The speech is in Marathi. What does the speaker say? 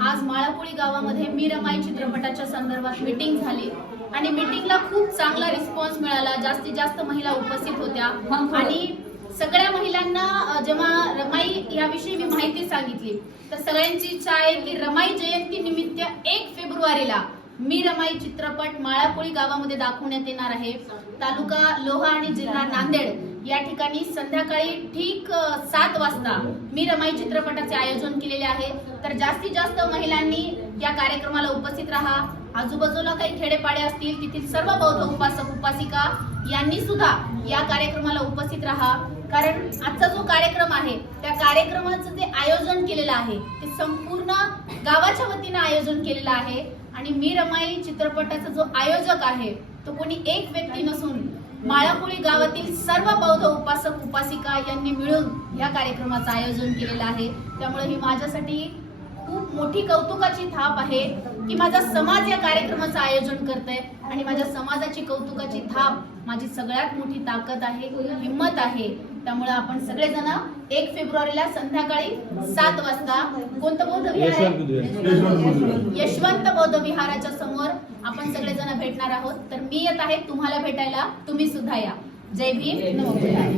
आज माळापुळी गावामध्ये मी रमाई चित्रपटाच्या संदर्भात मीटिंग झाली. आणि मीटिंगला खूप चांगला रिस्पॉन्स मिळाला. जास्तीत जास्त महिला उपस्थित होत्या. आणि सगळ्या महिलांना जेव्हा रमाई याविषयी मी माहिती सांगितली तर सगळ्यांची इच्छा आहे की रमाई जयंती निमित्त एक फेब्रुवारीला मी रमाई चित्रपट माळापुळी गावामध्ये दाखवण्यात येणार आहे. तालुका लोहा आणि जिल्हा नांदेड या ठिकाणी संध्याकाळी ठीक वाजता मी रमाई चित्रपटाचे आयोजन केलेले आहे. तर जास्तीत जास्त महिलांनी या कार्यक्रमाला उपस्थित राहा. आजूबाजूला काही खेडेपाडे असतील तिथील सर्व बौद्ध उपासक उपासिका यांनी सुद्धा या कार्यक्रमाला उपस्थित राहा. कारण आजचा जो कार्यक्रम आहे त्या कार्यक्रमाचं जे आयोजन केलेलं आहे ते संपूर्ण गावाच्या वतीनं आयोजन केलेलं आहे. आणि मी रमाई चित्रपटाचा जो आयोजक आहे तो कोणी एक व्यक्ती नसून माळापुळी गावातील सर्व बौद्ध उपासक उपासिका यांनी मिळून या कार्यक्रमाचं आयोजन केलेलं आहे. त्यामुळे ही माझ्यासाठी खूप मोठी कौतुकाची थाप आहे की माझा समाज या कार्यक्रमाचं आयोजन करतोय आणि माझ्या समाजाची कौतुकाची थाप माझी सगळ्यात मोठी ताकद आहे हिंमत आहे. त्यामुळे आपण सगळेजण एक फेब्रुवारीला संध्याकाळी सात वाजता कोणतं बौद्ध विहार आहे? यशवंत बौद्ध विहाराच्या समोर आपण सगळेजण भेटणार आहोत. तर मी येत आहे तुम्हाला भेटायला. तुम्ही सुद्धा या. जय भीम. नमो बुद्धाय.